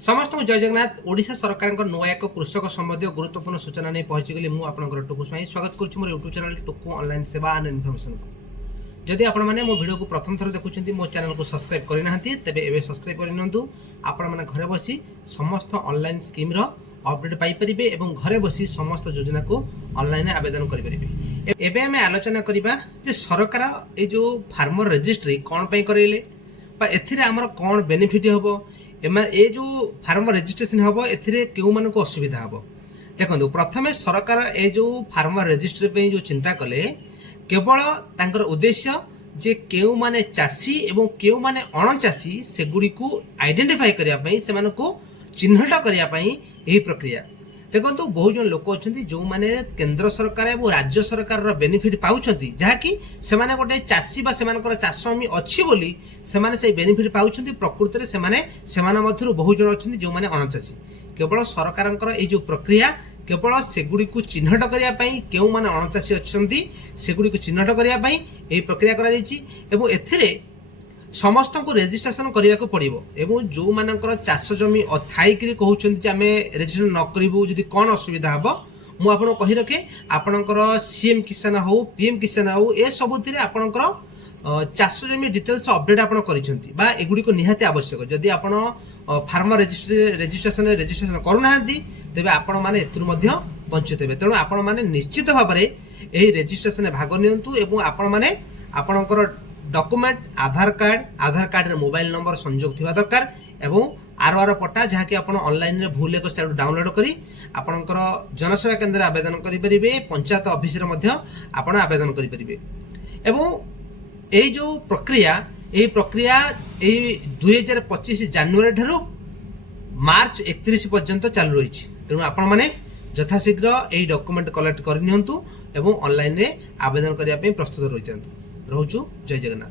समस्त जय जगन्नाथ। ओडिशा सरकार नुआ एक कृषक संबंधी गुरुत्वपूर्ण सूचना नहीं पहुंचीगली मुझे टुकु स्वाई स्वागत करुच्ची मोर यूट्यूब चैनल टुकु ऑनलाइन सेवा एंड इनफॉरमेशन को। जदि आपण मैंने मो वीडियो को प्रथम थर देखुं मो चैनल को सब्सक्राइब करना तेरे एवं सब्सक्राइब करनी आपण मैंने घरे बसी समस्त ऑनलाइन स्कीम अपडेट पाइपर और घरे बसी समस्त योजना को ऑनलाइन आवेदन करेंगे। एवं आम आलोचना करवा सरकार ये जो फार्मर रजिस्ट्री कौन पर करेले एमर कौन बेनिफिट हम ए जो फार्मर रजिस्ट्रेशन हम ए असुविधा हम देखो। प्रथम सरकार ए जो फार्मर रजिस्ट्री पे जो चिंता कले केवल तांकर उद्देश्य जे केउ माने चासी एवं केउ माने अणचासी सेगुडी को आइडेंटिफाई करने से चिन्हट करने यही प्रक्रिया। देखो बहुत जन लोक अच्छा जो मैंने केंद्र सरकार और राज्य सरकार बेनिफिट पाँच जहाँकि से गोटे चाषी चाष जमी अच्छी बोली से बेनिफिट पाँच प्रकृत में मध्य बहुत जन अच्छा जो मैंने अणचाषी केवल सरकार ये जो प्रक्रिया केवल सेगुड़ी को चिन्हट करने क्यों मैंने अणचाषी अच्छा सेगुड़ी को चिन्हट करने यही प्रक्रिया कर समस्त को रेजिस्ट्रेशन करने को पड़ो एवं जो मानकर चाष जमी थाई कहते आम रेजिस्ट्रेशन न करूँ जदि कौन असुविधा हम मुझे कही रखे आपणकर सीएम किसान हो पीएम किसान हो ए सबुति आपणकर चाष जमी डिटेल्स अपडेट आप एगुड़ी को निहाती आवश्यक। जदि आप फार्मर रेजिस्ट्रेशन करूना तेज आपण मैंने वंचित हे तेणु आपण मैंने निश्चित भाव में यही रेजिस्ट्रेशन भाग नियंतु आपण मैंने आपणकर डॉक्यूमेंट आधार कार्ड रे मोबाइल नंबर संयोग थिबा दरकार एवं आर पट्टा जहाँ कि आप ऑनलाइन रे भूल एक साइड डाउनलोड करी आपणकर जनसेवा केंद्र आवेदन करेंगे पंचायत ऑफिस रे मध्य आपण आवेदन करेंगे। एवं यही जो प्रक्रिया 2025 जनवरी ठारू मार्च 31 पर्यंत चालू रही। तेणु आपण मैंने यथाशीघ्र यही डॉक्यूमेंट कलेक्ट करनी एवं ऑनलाइन रे आवेदन करने प्रस्तुत रही। रोचु जय जगन्नाथ।